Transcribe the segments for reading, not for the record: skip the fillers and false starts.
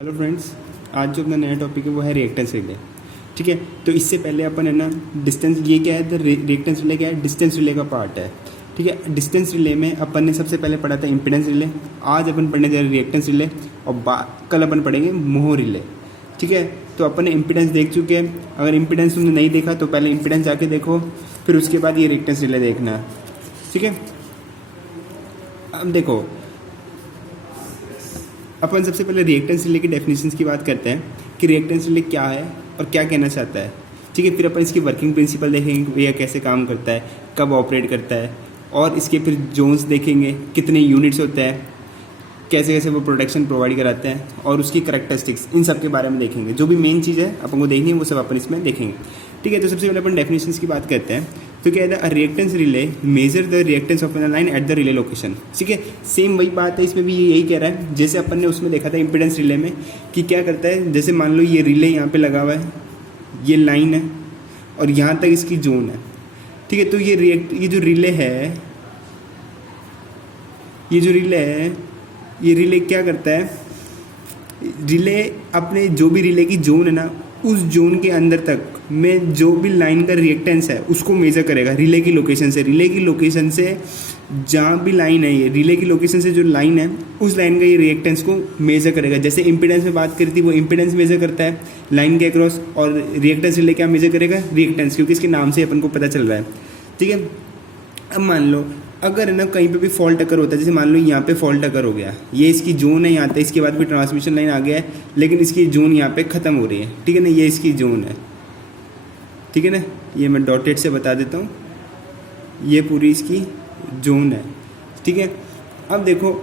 Hello friends, आज जो अपना नया टॉपिक है वो है रिएक्टेंस रिले। ठीक है, तो इससे पहले अपन है ना डिस्टेंस, ये क्या है, रिएक्टेंस रिले क्या है, डिस्टेंस रिले का पार्ट है। ठीक है, डिस्टेंस रिले में अपन ने सबसे पहले पढ़ा था इम्पीडेंस रिले। आज अपन पढ़ने जा रहे रिएक्टेंस रिले और कल अपन पढ़ेंगे मोह रिले। ठीक है, तो अपन ने इम्पीडेंस देख चुके हैं। अगर इम्पीडेंस तुमने नहीं देखा तो पहले इम्पीडेंस जाके देखो, फिर उसके बाद ये रिएक्टेंस रिले देखना है। ठीक है, अब देखो अपन सबसे पहले रिएक्टेंस रिले की डेफिनेशंस की बात करते हैं कि रिएक्टेंस रिले क्या है और क्या कहना चाहता है। ठीक है, फिर अपन इसकी वर्किंग प्रिंसिपल देखेंगे, भैया कैसे काम करता है, कब ऑपरेट करता है, और इसके फिर जोन्स देखेंगे, कितने यूनिट्स होते हैं, कैसे कैसे वो प्रोटेक्शन प्रोवाइड कराते हैं, और उसकी करेक्टरिस्टिक्स, इन सब के बारे में देखेंगे। जो भी मेन चीज़ है अपन को देखनी है वो सब अपन इसमें देखेंगे। ठीक है, तो सबसे पहले अपन डेफिनेशंस की बात करते हैं। तो क्या है, reactance relay measure the reactance of an line at the relay location. ठीक है, सेम वही बात है, इसमें भी यही कह रहा है जैसे अपन ने उसमें देखा था इम्पीडेंस रिले में कि क्या करता है। जैसे मान लो ये रिले यहाँ पे लगा हुआ है, ये लाइन है और यहाँ तक इसकी जोन है। ठीक है, तो ये जो रिले है, ये रिले क्या करता है, रिले अपने जो भी रिले की जोन है ना, उस जोन के अंदर तक में जो भी लाइन का रिएक्टेंस है उसको मेजर करेगा रिले की लोकेशन से। जहाँ भी लाइन है, ये रिले की लोकेशन से जो लाइन है उस लाइन का ये रिएक्टेंस को मेजर करेगा। जैसे इम्पीडेंस में बात करी थी, वो इम्पीडेंस मेजर करता है लाइन के अक्रॉस, और रिएक्टेंस रिले क्या मेजर करेगा, रिएक्टेंस, क्योंकि इसके नाम से अपन को पता चल रहा है। ठीक है, अब मान लो अगर है ना कहीं पे भी फॉल्ट अकर होता है, जैसे मान लो यहाँ पे फॉल्ट अकर हो गया, ये इसकी जोन है यहाँ तक, इसके बाद भी ट्रांसमिशन लाइन आ गया है, लेकिन इसकी जोन यहाँ पे ख़त्म हो रही है। ठीक है ना, ये इसकी जोन है। ठीक है ना, ये मैं डॉटेड से बता देता हूँ, ये पूरी इसकी जोन है। ठीक है, अब देखो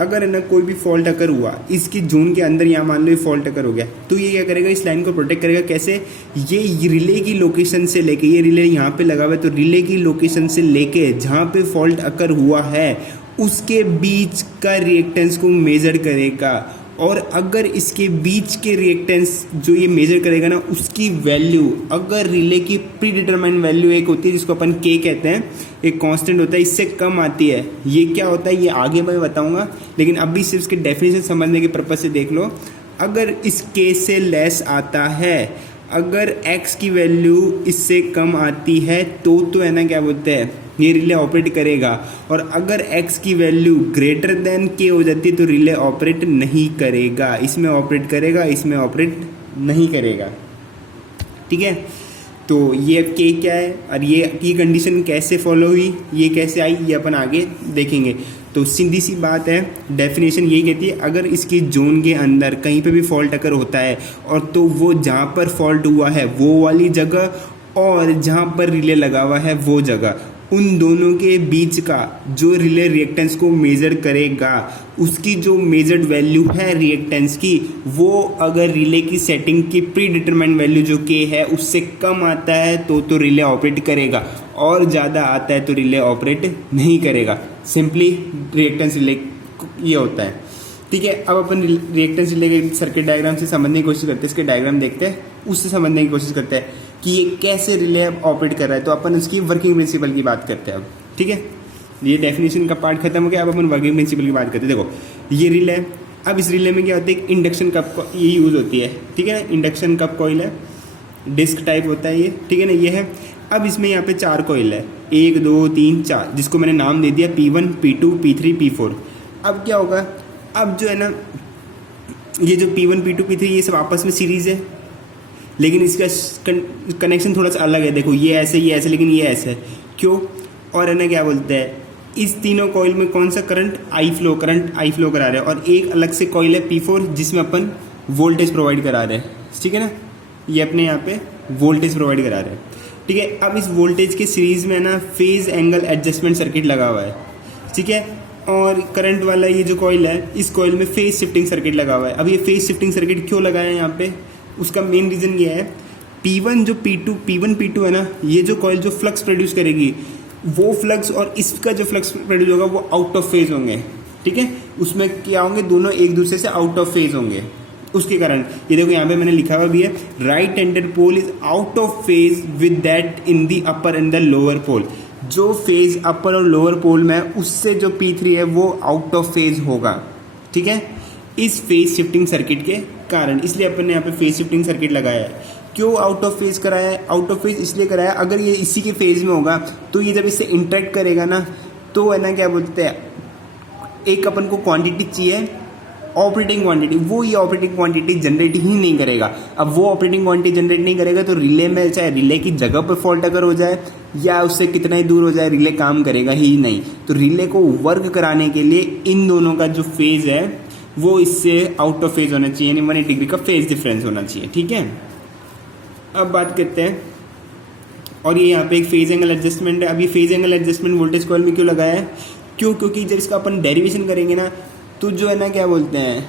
अगर है ना कोई भी फॉल्ट अकर हुआ इसकी जोन के अंदर, यहाँ मान लो ये फॉल्ट अकर हो गया, तो ये क्या करेगा, इस लाइन को प्रोटेक्ट करेगा। कैसे, ये रिले की लोकेशन से लेके, ये रिले यहाँ पे लगा हुआ है, तो रिले की लोकेशन से लेके जहाँ पे फॉल्ट अकर हुआ है उसके बीच का रिएक्टेंस को मेजर करेगा। और अगर इसके बीच के रिएक्टेंस जो ये मेजर करेगा ना, उसकी वैल्यू, अगर रिले की प्री डिटरमाइंड वैल्यू एक होती है जिसको अपन के कहते हैं, एक कांस्टेंट होता है, इससे कम आती है, ये क्या होता है ये आगे मैं बताऊंगा, लेकिन अभी सिर्फ इसके डेफिनेशन समझने के पर्पज से देख लो। अगर इस के से लेस आता है, अगर x की वैल्यू इससे कम आती है तो है ना क्या बोलते हैं, ये रिले ऑपरेट करेगा। और अगर x की वैल्यू ग्रेटर देन k हो जाती है तो रिले ऑपरेट नहीं करेगा, इसमें ऑपरेट करेगा, इसमें ऑपरेट नहीं करेगा। ठीक है, तो ये अब k क्या है और ये कंडीशन कैसे फॉलो हुई, ये कैसे आई, ये अपन आगे देखेंगे। तो सीधी सी बात है, डेफिनेशन यही कहती है, अगर इसकी जोन के अंदर कहीं पे भी फॉल्ट अकर होता है, और तो वो जहाँ पर फॉल्ट हुआ है वो वाली जगह और जहाँ पर रिले लगा हुआ है वो जगह, उन दोनों के बीच का जो रिले रिएक्टेंस को मेजर करेगा, उसकी जो मेजर्ड वैल्यू है रिएक्टेंस की, वो अगर रिले की सेटिंग की प्री डिटरमाइंड वैल्यू जो के है उससे कम आता है तो रिले ऑपरेट करेगा, और ज़्यादा आता है तो रिले ऑपरेट नहीं करेगा। सिंपली रिएक्टेंस रिले ये होता है। ठीक है, अब अपन रिएक्टेंस रिले के सर्किट डायग्राम से समझने की कोशिश करते हैं, इसके डायग्राम देखते हैं, उससे समझने की कोशिश करते हैं कि ये कैसे रिले ऑपरेट कर रहा है। तो अपन उसकी वर्किंग प्रिंसिपल की बात करते हैं अब। ठीक है, ये डेफिनेशन का पार्ट खत्म हो गया, अब अपन वर्किंग प्रिंसिपल की बात करते हैं। देखो ये रिले है, अब इस रिले में क्या होता है, इंडक्शन कप ये यूज़ होती है। ठीक है ना, इंडक्शन कप कॉइल है, डिस्क टाइप होता है ये। ठीक है ना, ये है। अब इसमें यहाँ पे 4 कॉइल है, 1 2 3 4, जिसको मैंने नाम दे दिया P1 P2 P3 P4। अब क्या होगा, अब जो है ना ये जो P1 P2 P3 ये सब आपस में सीरीज़ है, लेकिन इसका कनेक्शन थोड़ा सा अलग है। देखो ये ऐसे, लेकिन ये ऐसे है, क्यों, और है ना क्या बोलते हैं, इस तीनों कॉइल में कौन सा करंट आई फ्लो करा रहे हैं, और एक अलग से कॉइल है P4 जिसमें अपन वोल्टेज प्रोवाइड करा रहे हैं। ठीक है ना, ये अपने यहाँ पे वोल्टेज प्रोवाइड करा रहे हैं। ठीक है, अब इस वोल्टेज के सीरीज में ना फेज एंगल एडजस्टमेंट सर्किट लगा हुआ है। ठीक है, और करंट वाला ये जो कॉइल है, इस कॉइल में फेज शिफ्टिंग सर्किट लगा हुआ है। अब ये फेज शिफ्टिंग सर्किट क्यों लगाया है यहाँ पे, उसका मेन रीज़न ये है, P1 P2 है ना, ये जो कॉइल जो फ्लक्स प्रोड्यूस करेगी, वो फ्लक्स और इसका जो फ्लक्स प्रोड्यूस होगा वो आउट ऑफ फेज होंगे। ठीक है, उसमें क्या होंगे, दोनों एक दूसरे से आउट ऑफ फेज होंगे। उसके कारण ये देखो यहाँ पे मैंने लिखा हुआ भी है, right handed pole is out of phase with that in the upper end the lower pole. जो फेज अपर और लोअर पोल में है उससे जो P3 है वो आउट ऑफ फेज होगा। ठीक है, इस फेज शिफ्टिंग सर्किट के कारण, इसलिए अपन ने यहाँ पे फेज शिफ्टिंग सर्किट लगाया है। क्यों आउट ऑफ फेज कराया है? आउट ऑफ फेज इसलिए कराया, अगर ये इसी के फेज में होगा तो ये जब इससे इंटरेक्ट करेगा ना, तो है ना क्या बोलते हैं, एक अपन को क्वांटिटी चाहिए ऑपरेटिंग क्वांटिटी, वो ये ऑपरेटिंग क्वांटिटी जनरेट ही नहीं करेगा। अब वो ऑपरेटिंग क्वांटिटी जनरेट नहीं करेगा तो रिले में, चाहे रिले की जगह पर फॉल्ट अगर हो जाए या उससे कितना ही दूर हो जाए, रिले काम करेगा ही नहीं। तो रिले को वर्क कराने के लिए इन दोनों का जो फेज है वो इससे आउट ऑफ फेज होना चाहिए, यानी 180 डिग्री का फेज डिफरेंस होना चाहिए, ठीक है। अब बात करते हैं, और ये यहाँ पे एक फेज एंगल एडजस्टमेंट है। अब ये phase angle adjustment voltage coil में क्यों लगाया है? क्यों? क्योंकि जब इसका अपन डेरिवेशन करेंगे ना, तो जो है ना क्या बोलते हैं,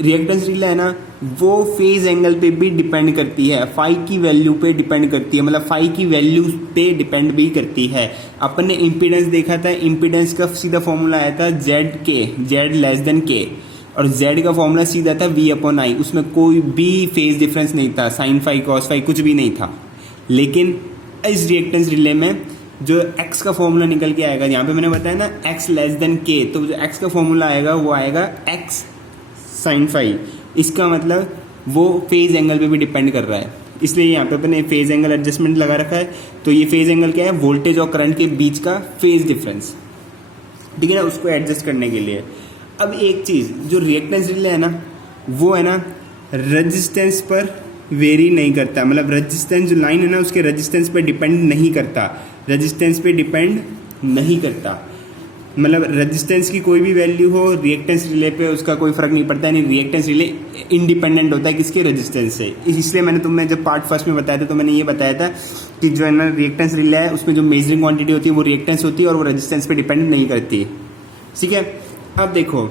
रिएक्टेंस रिले है ना, वो फेज एंगल पे भी डिपेंड करती है, फाई की वैल्यू पे डिपेंड करती है, मतलब फाई की वैल्यू पे डिपेंड भी करती है। अपन ने इम्पीडेंस देखा था, इम्पीडेंस का सीधा फॉर्मूला आया था जेड के, जेड लेस देन के, और जेड का फॉर्मूला सीधा था V/I, उसमें कोई भी फेज डिफरेंस नहीं था, साइन फाई कॉस फाई कुछ भी नहीं था। लेकिन इस रिएक्टेंस रिले में जो x का फॉर्मूला निकल के आएगा, यहाँ पे मैंने बताया ना x लेस देन k, तो जो x का फॉर्मूला आएगा वो आएगा x साइन फाई। इसका मतलब वो फेज एंगल पे भी डिपेंड कर रहा है, इसलिए यहाँ पे अपने फेज एंगल एडजस्टमेंट लगा रखा है। तो ये फेज एंगल क्या है? वोल्टेज और करंट के बीच का फेज डिफरेंस, ठीक है ना, उसको एडजस्ट करने के लिए। अब एक चीज़, जो रिएक्टेंस रिले है ना, वो है ना रजिस्टेंस पर वेरी नहीं करता, मतलब रजिस्टेंस जो लाइन है ना उसके रजिस्टेंस पर डिपेंड नहीं करता, रजिस्टेंस पे डिपेंड नहीं करता, मतलब रजिस्टेंस की कोई भी वैल्यू हो रिएक्टेंस रिले पे उसका कोई फर्क नहीं पड़ता, यानी रिएक्टेंस रिले इंडिपेंडेंट होता है किसके? रजिस्टेंस से। इसलिए मैंने तुम्हें जब पार्ट फर्स्ट में बताया था तो मैंने ये बताया था कि जो है ना रिएक्टेंस रिले है उसमें जो मेजरिंग क्वांटिटी होती है वो रिएक्टेंस होती है और वो रजिस्टेंस पे डिपेंड नहीं करती, ठीक है। अब देखो,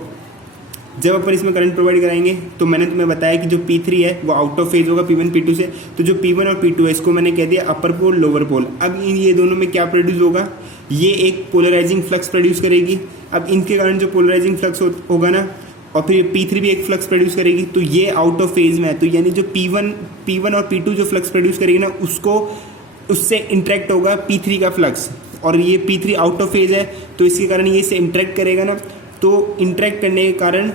जब अपन इसमें करंट प्रोवाइड कराएंगे तो मैंने तुम्हें बताया कि जो P3 है वो आउट ऑफ फेज होगा P1 P2 से, तो जो P1 और P2 है इसको मैंने कह दिया अपर पोल लोअर पोल। अब ये दोनों में क्या प्रोड्यूस होगा? ये एक पोलराइजिंग फ्लक्स प्रोड्यूस करेगी। अब इनके कारण जो पोलराइजिंग फ्लक्स होगा ना, और फिर P3 भी एक फ्लक्स प्रोड्यूस करेगी, तो ये आउट ऑफ फेज में है, तो यानी जो P1 और P2 जो फ्लक्स प्रोड्यूस करेगी ना उसको, उससे इंटरेक्ट होगा P3 का फ्लक्स, और ये P3 आउट ऑफ फेज है तो इसके कारण ये इससे इंटरेक्ट करेगा ना, तो इंटरेक्ट करने के कारण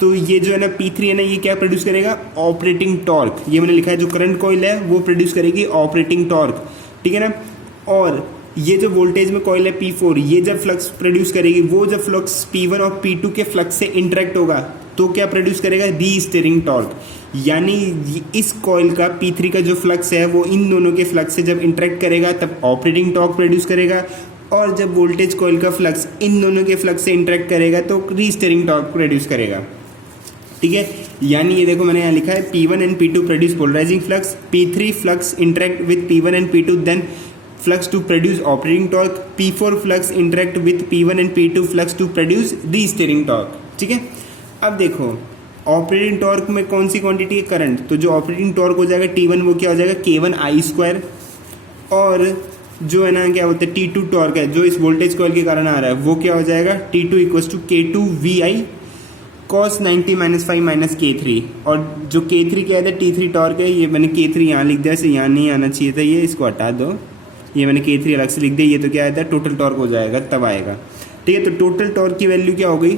तो ये जो है ना P3 है ना, ये क्या प्रोड्यूस करेगा? Operating torque. ये मैंने लिखा है, जो करंट कॉइल है वो प्रोड्यूस करेगी ऑपरेटिंग टॉर्क, ठीक है ना। और ये जो वोल्टेज में कॉइल है P4, ये जब फ्लक्स प्रोड्यूस करेगी, वो जब फ्लक्स P1 और P2 के फ्लक्स से इंटरेक्ट होगा तो क्या प्रोड्यूस करेगा? री स्टीयरिंग टॉर्क। यानी इस कॉइल का P3 का जो फ्लक्स है वो इन दोनों के फ्लक्स से जब इंटरेक्ट करेगा तब ऑपरेटिंग टॉर्क प्रोड्यूस करेगा, और जब वोल्टेज कॉइल का फ्लक्स इन दोनों के फ्लक्स से इंटरेक्ट करेगा तो री स्टीयरिंग टॉर्क प्रोड्यूस करेगा, ठीक है। यानी ये देखो मैंने यहाँ लिखा है P1 and P2 produce polarising flux, P3 flux interact with P1 and P2 then flux to produce operating torque, P4 flux interact with P1 and P2 flux to produce restraining torque, ठीक है। अब देखो operating torque में कौन सी quantity है? Current. तो जो operating torque हो जाएगा T1 वो क्या हो जाएगा? K1I², और जो है ना क्या बोलते हैं T2 टॉर्क है जो इस वोल्टेज कॉइल के कारण आ रहा है वो क्या हो जाएगा? T2 = K2VI cos 90 - 5 - K3, और जो K3 क्या है? T3 टॉर्क है। ये मैंने K3 यहाँ लिख दिया, इसे यहाँ नहीं आना चाहिए था, ये इसको हटा दो, ये मैंने K3 अलग से लिख दिया। ये तो क्या आता है? टोटल टॉर्क हो जाएगा, तब आएगा, ठीक है। तो टोटल टॉर्क की वैल्यू क्या हो गई?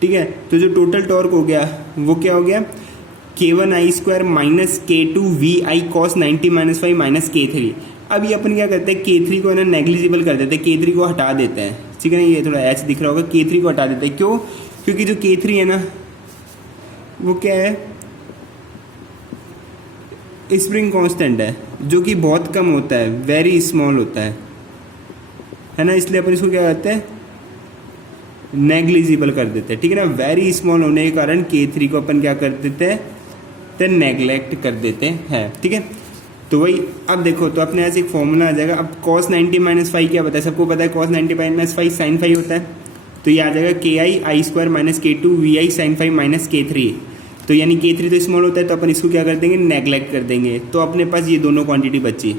ठीक है, तो जो टोटल टॉर्क हो गया वो क्या हो गया? K1I² - K2VI cos 90 - 5 - K3। अब ये अपन क्या करते हैं? K3 को ना नेग्लिजिबल कर देते हैं, K3 को हटा देते हैं, ठीक है ना। ये थोड़ा एच दिख रहा होगा, K3 को हटा देते हैं। क्यों? क्योंकि जो K3 है ना वो क्या है? स्प्रिंग कांस्टेंट है, जो कि बहुत कम होता है, वेरी स्मॉल होता है ना। इसलिए अपन इसको क्या करते हैं? नेग्लिजिबल कर देते हैं, ठीक है ना। वेरी स्मॉल होने के कारण K3 को अपन क्या कर देते हैं? तो नेग्लेक्ट कर देते हैं, ठीक है। तो वही अब देखो, तो अपने यहाँ से एक फॉर्मूला आ जाएगा। अब cos 90 - 5 क्या पता है? सबको पता है cos 90 - 5 sin 5 होता है, तो ये आ जाएगा KI² - K2VI sin 5 - K3। तो यानी K3 तो स्मॉल होता है, तो अपन इसको क्या कर देंगे? नेग्लेक्ट कर देंगे। तो अपने पास ये दोनों क्वांटिटी बची।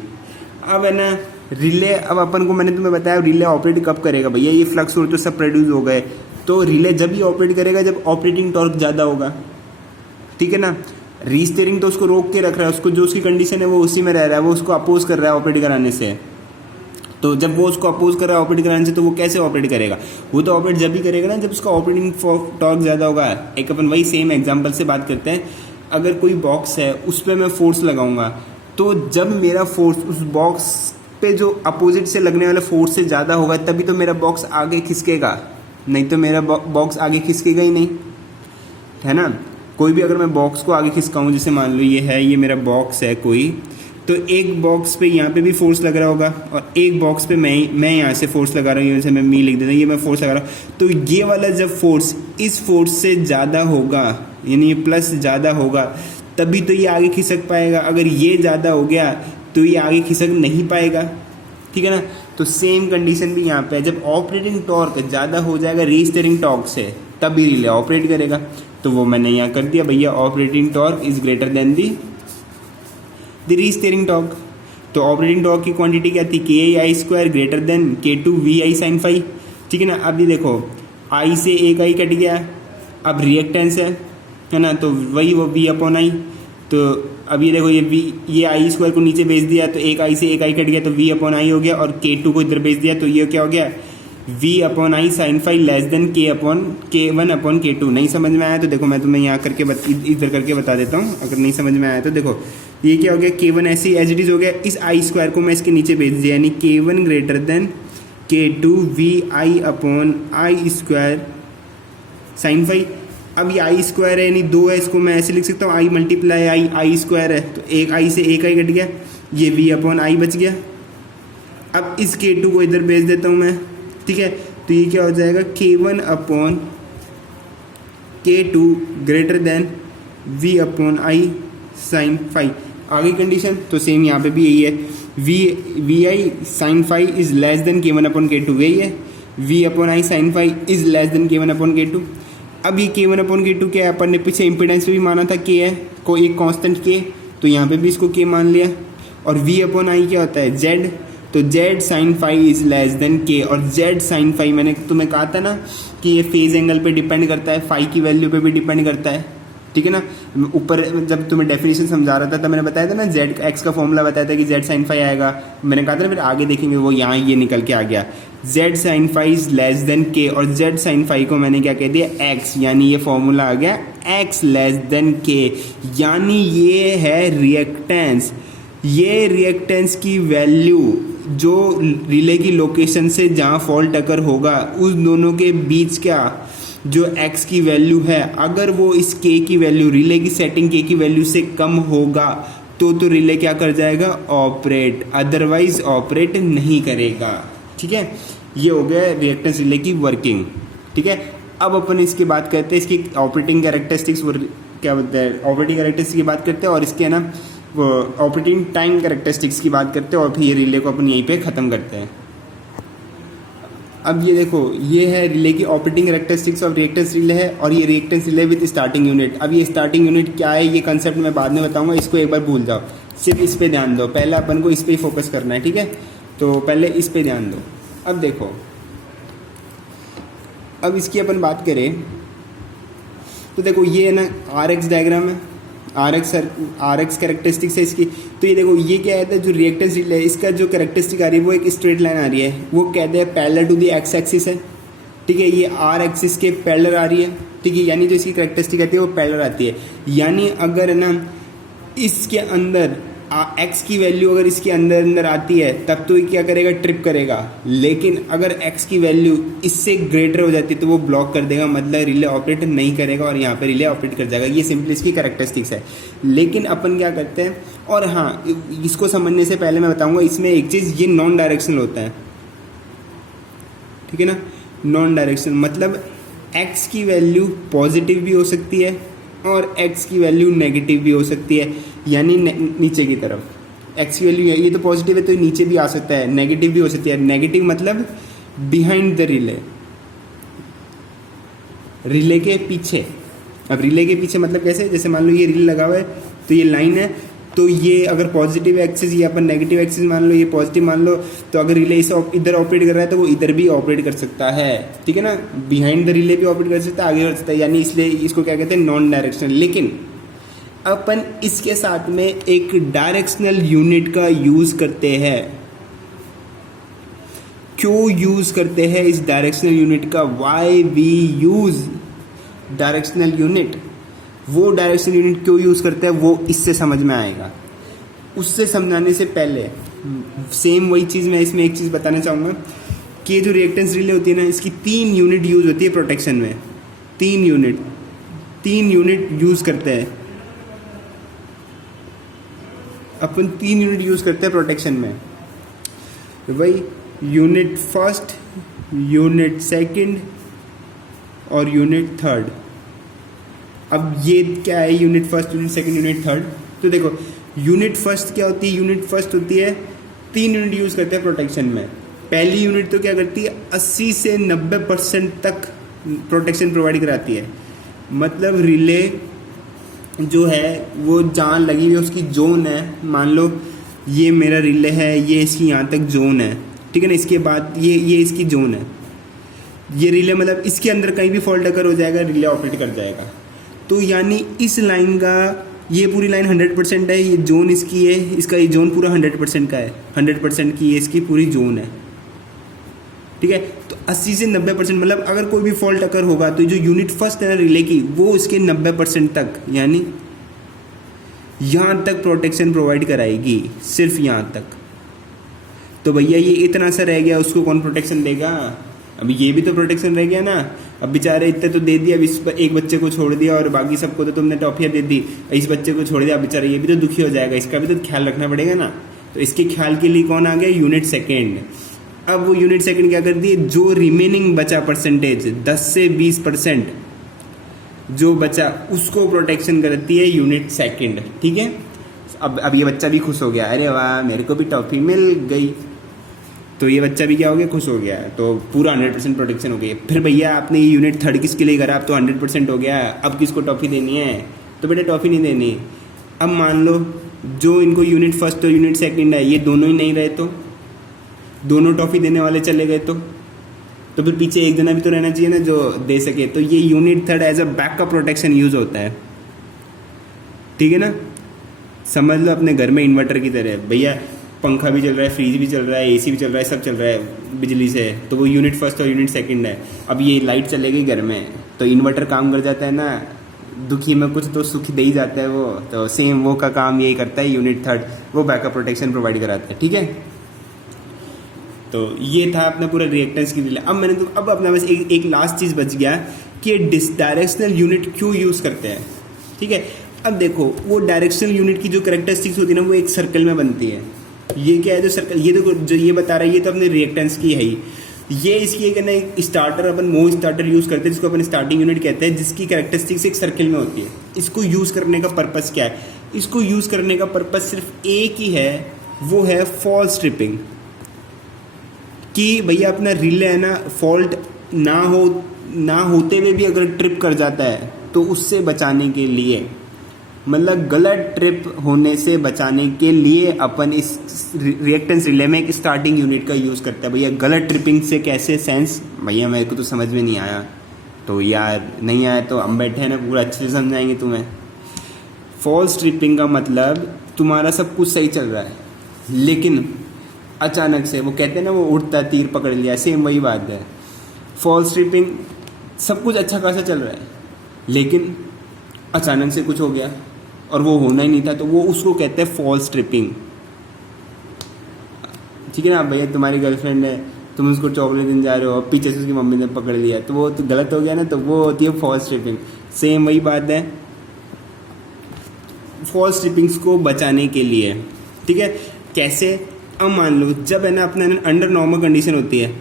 अब है ना रिले, अब अपन को मैंने तुम्हें बताया रिले ऑपरेट कब करेगा भैया? ये फ्लक्स हो तो सब प्रोड्यूस हो गए, तो रिले जब ही ऑपरेट करेगा जब ऑपरेटिंग टॉर्क ज़्यादा होगा, ठीक है ना। रीस्टीयरिंग तो उसको रोक के रख रहा है, उसको जो उसकी कंडीशन है वो उसी में रह रहा है, वो उसको अपोज कर रहा है ऑपरेट कराने से, तो जब वो उसको अपोज कर रहा है ऑपरेट कराने से, तो वो कैसे ऑपरेट करेगा? वो तो ऑपरेट जब भी करेगा ना जब उसका ऑपरेटिंग टॉर्क ज़्यादा होगा। एक अपन वही सेम एग्जांपल से बात करते हैं। अगर कोई बॉक्स है उस पर मैं फोर्स लगाऊंगा, तो जब मेरा फोर्स उस बॉक्स पे जो अपोजिट से लगने वाले फोर्स से ज़्यादा होगा तभी तो मेरा बॉक्स आगे खिसकेगा, नहीं तो मेरा बॉक्स आगे खिसकेगा ही नहीं, है ना। कोई भी अगर मैं बॉक्स को आगे खिसकाऊँ, जैसे मान लो ये मेरा बॉक्स है कोई, तो एक बॉक्स पे यहाँ पे भी फोर्स लग रहा होगा और एक बॉक्स पे मैं यहाँ से फोर्स लगा रहा हूँ, जैसे मैं मी लिख देता हूँ, ये मैं फोर्स लगा रहा हूँ। तो ये वाला जब फोर्स इस फोर्स से ज़्यादा होगा, यानी ये प्लस ज़्यादा होगा, तभी तो ये आगे खिसक पाएगा। अगर ये ज़्यादा हो गया तो ये आगे खिसक नहीं पाएगा, ठीक है ना। तो सेम कंडीशन भी यहाँ पे है, जब ऑपरेटिंग टॉर्क ज़्यादा हो जाएगा रीस्टीयरिंग टॉर्क से तभी रिले ऑपरेट करेगा। तो वो मैंने यहाँ कर दिया भैया, operating torque is greater than the restoring torque. तो ऑपरेटिंग टॉर्क की क्वांटिटी क्या थी? KI² greater than K2 VI sin phi, ठीक है ना। अब ये देखो I से एक I कट गया, अब रिएक्टेंस है ना, तो वही वो V/I। तो अब ये देखो ये I² को नीचे भेज दिया तो एक I से एक I कट गया तो V/I हो गया, और K2 को इधर भेज दिया तो ये क्या हो गया? V/I sin phi less than K1/K2। नहीं समझ में आया तो देखो मैं तुम्हें यहाँ करके इधर करके बता देता हूँ। अगर नहीं समझ में आया तो देखो ये क्या हो गया, K1 ऐसे ही एज इट इज हो गया, इस I² को मैं इसके नीचे भेज दिया, यानी K1 greater than K2 VI/I² sin phi। अब ये I² है यानी 2 है, इसको मैं ऐसे लिख सकता हूँ I × I² है, तो एक I से एक I कट गया, ये V/I बच गया। अब इस K2 को इधर भेज देता हूँ मैं, ठीक है। तो ये क्या हो जाएगा, K1/K2 greater than V/I sin phi। आगे कंडीशन तो सेम यहाँ पे भी यही है, VI sin phi is less than K1/K2, यही है। V/I sin phi is less than K1/K2। अब ये K1/K2 क्या है, अपन ने पीछे इम्पिडेंस पे भी माना था K है, कोई एक कांस्टेंट K, तो यहाँ पे भी इसको K मान लिया। और V/I क्या होता है? Z, तो Z sin phi is less than K। और Z sin phi मैंने तुम्हें कहा था ना कि ये फेज एंगल पे डिपेंड करता है, फाई की वैल्यू पे भी डिपेंड करता है, ठीक है ना। ऊपर जब तुम्हें डेफिनेशन समझा रहा था तब मैंने बताया था ना, Z का फॉर्मूला बताया था कि Z sin phi आएगा। मैंने कहा था ना फिर आगे देखेंगे, वो यहाँ ये निकल के आ गया, Z sin phi is less than K। और Z sin phi को मैंने क्या कह दिया? X, यानी ये फॉर्मूला आ गया X लेस देन K, यानी ये है रिएक्टेंस। ये रिएक्टेंस की वैल्यू जो रिले की लोकेशन से जहाँ फॉल्ट अकर होगा उस दोनों के बीच क्या जो x की वैल्यू है, अगर वो इस k की वैल्यू, रिले की सेटिंग k की वैल्यू से कम होगा तो रिले क्या कर जाएगा? ऑपरेट, अदरवाइज ऑपरेट नहीं करेगा, ठीक है। ये हो गया रिएक्टेंस रिले की वर्किंग, ठीक है। अब अपन इसकी बात करते हैं, इसकी ऑपरेटिंग कैरेक्टरिस्टिक्स, क्या बोलते हैं, ऑपरेटिंग कैरेक्टरिस्टिक्स की बात करते हैं, और इसके ना वो ऑपरेटिंग टाइम कैरेक्टरिस्टिक्स की बात करते हैं, और फिर ये रिले को अपन यहीं पे ख़त्म करते हैं। अब ये देखो, ये है रिले की operating characteristics of reactance relay है, और ये reactance relay with starting unit. अब ये स्टार्टिंग यूनिट क्या है, ये कंसेप्ट मैं बाद में बताऊंगा, इसको एक बार भूल जाओ, सिर्फ इस पे ध्यान दो। पहले अपन को इस पे ही फोकस करना है, ठीक है। तो पहले इस पे ध्यान दो। अब देखो, अब इसकी अपन बात करें तो देखो ये है ना RX डायग्राम है, RX कैरेक्टरिस्टिक्स है इसकी। तो ये देखो ये क्या है, जो रिएक्टेंस रिले है इसका जो कैरेक्टरिस्टिक आ रही है वो एक स्ट्रेट लाइन आ रही है, वो कहते हैं parallel to the X axis है, ठीक है। ये R एक्सिस के पैरेलल आ रही है, ठीक है, यानी जो इसकी कैरेक्टरिस्टिक आती है वो पैरेलल आती है। यानी अगर ना इसके अंदर x की वैल्यू अगर इसके अंदर आती है तब तो ये क्या करेगा? ट्रिप करेगा। लेकिन अगर x की वैल्यू इससे ग्रेटर हो जाती है तो वो ब्लॉक कर देगा, मतलब रिले ऑपरेट नहीं करेगा, और यहाँ पे रिले ऑपरेट कर जाएगा। ये सिंपली इसकी कैरेक्टरिस्टिक्स है। लेकिन अपन क्या करते हैं, और हाँ इसको समझने से पहले मैं बताऊँगा इसमें एक चीज़, ये नॉन डायरेक्शनल होता है, ठीक है ना। नॉन डायरेक्शनल मतलब x की वैल्यू पॉजिटिव भी हो सकती है और x की वैल्यू नेगेटिव भी हो सकती है, यानी नीचे की तरफ x की वैल्यू ये तो पॉजिटिव है तो नीचे भी आ सकता है, नेगेटिव भी हो सकती है। नेगेटिव मतलब बिहाइंड द रिले, रिले के पीछे। अब रिले के पीछे मतलब कैसे, जैसे मान लो ये रिले लगा हुआ है तो ये लाइन है, तो ये अगर पॉजिटिव एक्सिस या अपन नेगेटिव एक्सिस मान लो, ये पॉजिटिव मान लो, तो अगर रिले इसे इधर ऑपरेट कर रहा है तो वो इधर भी ऑपरेट कर सकता है, ठीक है ना। बिहाइंड द रिले भी ऑपरेट कर सकता है, आगे कर सकता है, यानी इसलिए इसको क्या कहते हैं? Non directional. लेकिन अपन इसके साथ में एक डायरेक्शनल यूनिट का यूज करते हैं, क्यों यूज़ करते हैं इस डायरेक्शनल यूनिट का, why we use directional unit, वो डायरेक्शनल यूनिट क्यों यूज़ करते हैं वो इससे समझ में आएगा। उससे समझाने से पहले सेम वही चीज़ मैं इसमें एक चीज़ बताना चाहूँगा कि ये जो रिएक्टेंस रिले होती है ना, इसकी 3 यूनिट यूज़ होती है प्रोटेक्शन में। 3 यूनिट यूज़ करते हैं अपन, 3 यूनिट यूज़ करते हैं प्रोटेक्शन में। तो भाई यूनिट फर्स्ट, यूनिट सेकंड और यूनिट थर्ड। अब ये क्या है, unit first, unit second, unit third. तो देखो यूनिट फर्स्ट क्या होती है, यूनिट फर्स्ट होती है 3 यूनिट यूज़ करते हैं प्रोटेक्शन में। पहली यूनिट तो क्या करती है, 80 से 90% तक प्रोटेक्शन प्रोवाइड कराती है। मतलब रिले जो है वो जहाँ लगी हुई है उसकी जोन है, मान लो ये मेरा रिले है, ये इसकी यहाँ तक जोन है, ठीक है ना। इसके बाद ये इसकी जोन है, ये रिले मतलब इसके अंदर कहीं भी फॉल्ट अगर हो जाएगा रिले ऑपरेट कर जाएगा। तो यानी इस लाइन का, ये पूरी लाइन 100% है, ये जोन इसकी है, इसका ये जोन पूरा 100% का है, 100% की ये इसकी पूरी जोन है, ठीक है। तो 80 से 90% मतलब अगर कोई भी फॉल्ट अगर होगा तो जो यूनिट फर्स्ट है ना रिले की, वो इसके 90% तक यानी यहाँ तक प्रोटेक्शन प्रोवाइड कराएगी, सिर्फ यहाँ तक। तो भैया ये इतना सा रह गया, उसको कौन प्रोटेक्शन देगा। अभी ये भी तो प्रोटेक्शन रह गया ना। अब बेचारे इतने तो दे दिया, अब इस एक बच्चे को छोड़ दिया और बाकी सबको तो तुमने टॉफियाँ दे दी, इस बच्चे को छोड़ दिया, अब बेचारा ये भी तो दुखी हो जाएगा, इसका भी तो ख्याल रखना पड़ेगा ना। तो इसके ख्याल के लिए कौन आ गया, यूनिट सेकेंड। अब वो यूनिट सेकेंड क्या कर दिए, जो रिमेनिंग बचा परसेंटेज 10 से 20% जो बचा उसको प्रोटेक्शन करती है यूनिट सेकेंड, ठीक है। अब ये बच्चा भी खुश हो गया, अरे वाह मेरे को भी टॉफी मिल गई। तो ये बच्चा भी क्या हो गया, खुश हो गया, तो पूरा 100% प्रोटेक्शन हो गई। फिर भैया आपने ये यूनिट थर्ड किसके लिए करा, अब तो 100% हो गया, अब किसको टॉफ़ी देनी है, तो बेटा टॉफ़ी नहीं देनी। अब मान लो जो इनको यूनिट फर्स्ट और यूनिट सेकंड है ये दोनों ही नहीं रहे, तो दोनों टॉफ़ी देने वाले चले गए, तो फिर पीछे एक जना भी तो रहना चाहिए ना जो दे सके। तो ये unit third as a backup protection use होता है, ठीक है ना। समझ लो अपने घर में इन्वर्टर की तरह, भैया पंखा भी चल रहा है, फ्रिज भी चल रहा है, एसी भी चल रहा है, सब चल रहा है बिजली से, तो वो यूनिट फर्स्ट और यूनिट सेकंड है। अब ये लाइट चलेगी घर में तो इन्वर्टर काम कर जाता है ना, दुखी में कुछ तो सुख दे ही जाता है वो, तो सेम वो का काम यही करता है यूनिट थर्ड, वो बैकअप प्रोटेक्शन प्रोवाइड कराता है, ठीक है। तो ये था अपना पूरा रिएक्टेंस की रिले। अब मैंने तो अब अपना बस एक लास्ट चीज़ बच गया कि डायरेक्शनल यूनिट क्यों यूज़ करते हैं, ठीक है। अब देखो वो डायरेक्शनल यूनिट की जो कैरेक्टरिस्टिक्स होती है ना, वो एक सर्कल में बनती है। ये क्या है जो सर्कल, ये देखो जो ये बता रहा है, ये तो अपने रिएक्टेंस की है ही। ये इसकी एक ना एक स्टार्टर, अपन मो स्टार्टर यूज़ करते हैं जिसको अपन स्टार्टिंग यूनिट कहते हैं, जिसकी कैरेक्टरिस्टिक्स एक सर्कल में होती है। इसको यूज़ करने का पर्पस क्या है, इसको यूज़ करने का पर्पस सिर्फ एक ही है, वो है फॉल्स ट्रिपिंग। कि भैया अपना रिले है ना, फॉल्ट ना होते हुए भी अगर ट्रिप कर जाता है तो उससे बचाने के लिए, मतलब गलत ट्रिप होने से बचाने के लिए अपन इस रिएक्टेंस रिले में एक स्टार्टिंग यूनिट का यूज़ करता है। भैया गलत ट्रिपिंग से कैसे सेंस, भैया मेरे को तो समझ में नहीं आया, तो यार नहीं आया तो हम बैठे हैं ना, पूरा अच्छे से समझाएंगे तुम्हें। फॉल्स ट्रिपिंग का मतलब तुम्हारा सब कुछ सही चल रहा है लेकिन अचानक से, वो कहते हैं ना वो उड़ता तीर पकड़ लिया, सेम वही बात है। फॉल्स ट्रिपिंग, सब कुछ अच्छा खासा चल रहा है लेकिन अचानक से कुछ हो गया और वो होना ही नहीं था, तो वो उसको कहते हैं फॉल्स ट्रिपिंग, ठीक है ना। भैया तुम्हारी गर्लफ्रेंड है, तुम उसको चॉकलेट देने जा रहे हो, पीछे से उसकी मम्मी ने पकड़ लिया, तो वो तो गलत हो गया ना, तो वो होती है फॉल्स ट्रिपिंग। सेम वही बात है फॉल्स ट्रिपिंग्स को बचाने के लिए, ठीक है। कैसे, अब मान लो जब है ना अपना अंडर नॉर्मल कंडीशन होती है,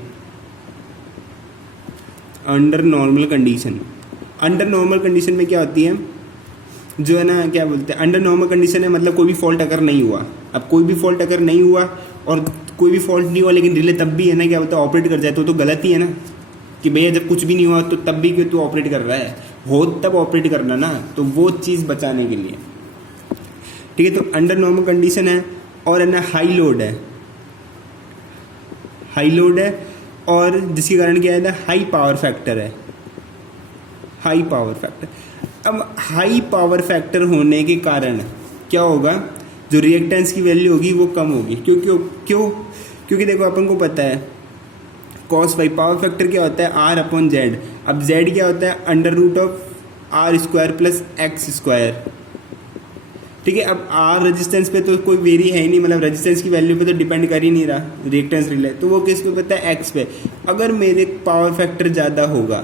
अंडर नॉर्मल कंडीशन में क्या होती है, जो है ना क्या बोलते हैं, अंडर नॉर्मल कंडीशन है मतलब कोई भी फॉल्ट अगर नहीं हुआ। अब कोई भी फॉल्ट अगर नहीं हुआ और कोई भी फॉल्ट नहीं हुआ लेकिन रिले तब भी है ना क्या बोलते हैं ऑपरेट कर जाए, तो गलत ही है ना। कि भैया जब कुछ भी नहीं हुआ तो तब भी क्यों तू ऑपरेट कर रहा है, हो तब ऑपरेट करना ना, तो वो चीज़ बचाने के लिए, ठीक है। तो अंडर नॉर्मल कंडीशन है और है ना हाई लोड है और जिसके कारण क्या है, हाई पावर फैक्टर है, हाई पावर फैक्टर। अब हाई पावर फैक्टर होने के कारण क्या होगा, जो रिएक्टेंस की वैल्यू होगी वो कम होगी। क्योंकि देखो अपन को पता है cos y। पावर फैक्टर क्या होता है r अपॉन जेड। अब z क्या होता है under root of R square plus X square. ठीक है, अब आर रेजिस्टेंस पे तो कोई वेरी है ही नहीं, मतलब रेजिस्टेंस की वैल्यू पे तो डिपेंड कर ही नहीं रहा रिएक्टेंस रिले, तो वो किस पे पता है एक्स पे। अगर मेरे पावर फैक्टर ज़्यादा होगा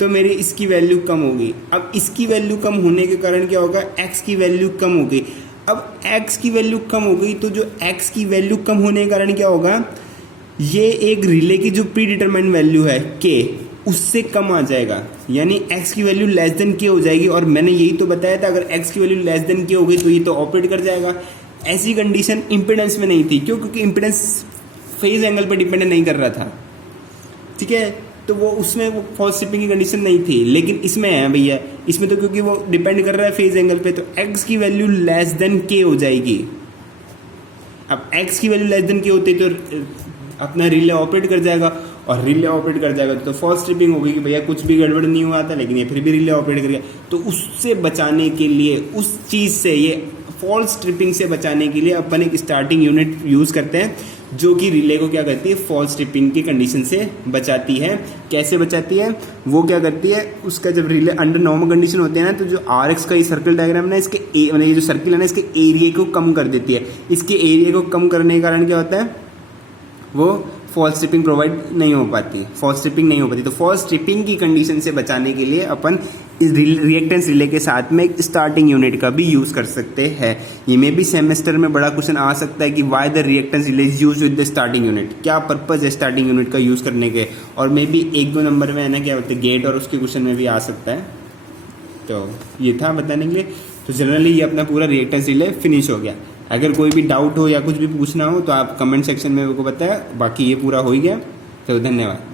तो मेरी इसकी वैल्यू कम होगी। अब इसकी वैल्यू कम होने के कारण क्या होगा, एक्स की वैल्यू कम हो गई। अब एक्स की वैल्यू कम हो गई तो जो एक्स की वैल्यू कम होने के कारण क्या होगा, ये एक रिले की जो प्री डिटरमाइंड वैल्यू है के उससे कम आ जाएगा, यानी x की वैल्यू लेस देन के हो जाएगी। और मैंने यही तो बताया था अगर x की वैल्यू लेस देन के हो गई तो ये तो ऑपरेट कर जाएगा। ऐसी कंडीशन इम्पिडेंस में नहीं थी, क्यों, क्योंकि इम्पिडेंस फेज एंगल पर डिपेंड नहीं कर रहा था। ठीक है, तो वो उसमें वो फॉल्स ट्रिपिंग की कंडीशन नहीं थी, लेकिन इसमें है भैया, इसमें तो क्योंकि वो डिपेंड कर रहा है फेज एंगल पे, तो x की वैल्यू लेस देन के हो जाएगी। अब x की वैल्यू लेस देन के होते तो अपना रिले ऑपरेट कर जाएगा, और रिले ऑपरेट कर जाएगा तो फॉल्स ट्रिपिंग होगी कि भैया कुछ भी गड़बड़ नहीं हुआ था लेकिन ये फिर भी रिले ऑपरेट कर गया। तो उससे बचाने के लिए, उस चीज़ से, ये फॉल्स ट्रिपिंग से बचाने के लिए अपन एक स्टार्टिंग यूनिट यूज़ करते हैं जो कि रिले को क्या करती है, फॉल्स ट्रिपिंग की कंडीशन से बचाती है। कैसे बचाती है, वो क्या करती है, उसका जब रिले अंडर नॉर्मल कंडीशन होते हैं ना, तो जो आर एक्स का ये सर्कल डायग्राम ना, इसके मतलब ये जो सर्किल है ना, इसके एरिया को कम कर देती है। इसके एरिया को कम करने के कारण क्या होता है, वो फॉल्स ट्रिपिंग प्रोवाइड नहीं हो पाती, फॉल्स ट्रिपिंग नहीं हो पाती। तो फॉल्स ट्रिपिंग की कंडीशन से बचाने के लिए अपन इस रिएक्टेंस रिले के साथ में एक स्टार्टिंग यूनिट का भी यूज़ कर सकते हैं। ये में भी सेमेस्टर में बड़ा क्वेश्चन आ सकता है कि why the reactance relay is use with the starting unit, क्या पर्पज है स्टार्टिंग यूनिट का यूज़ करने के। और मे भी 1-2 नंबर में है ना, क्या बोलते हैं, गेट और उसके क्वेश्चन में भी आ सकता है। तो ये था बताने के लिए। तो जनरली ये अपना पूरा रिएक्टेंस रिले फिनिश हो गया। अगर कोई भी डाउट हो या कुछ भी पूछना हो तो आप कमेंट सेक्शन में मेरे को बताएं, बाकी ये पूरा हो ही गया। तो धन्यवाद।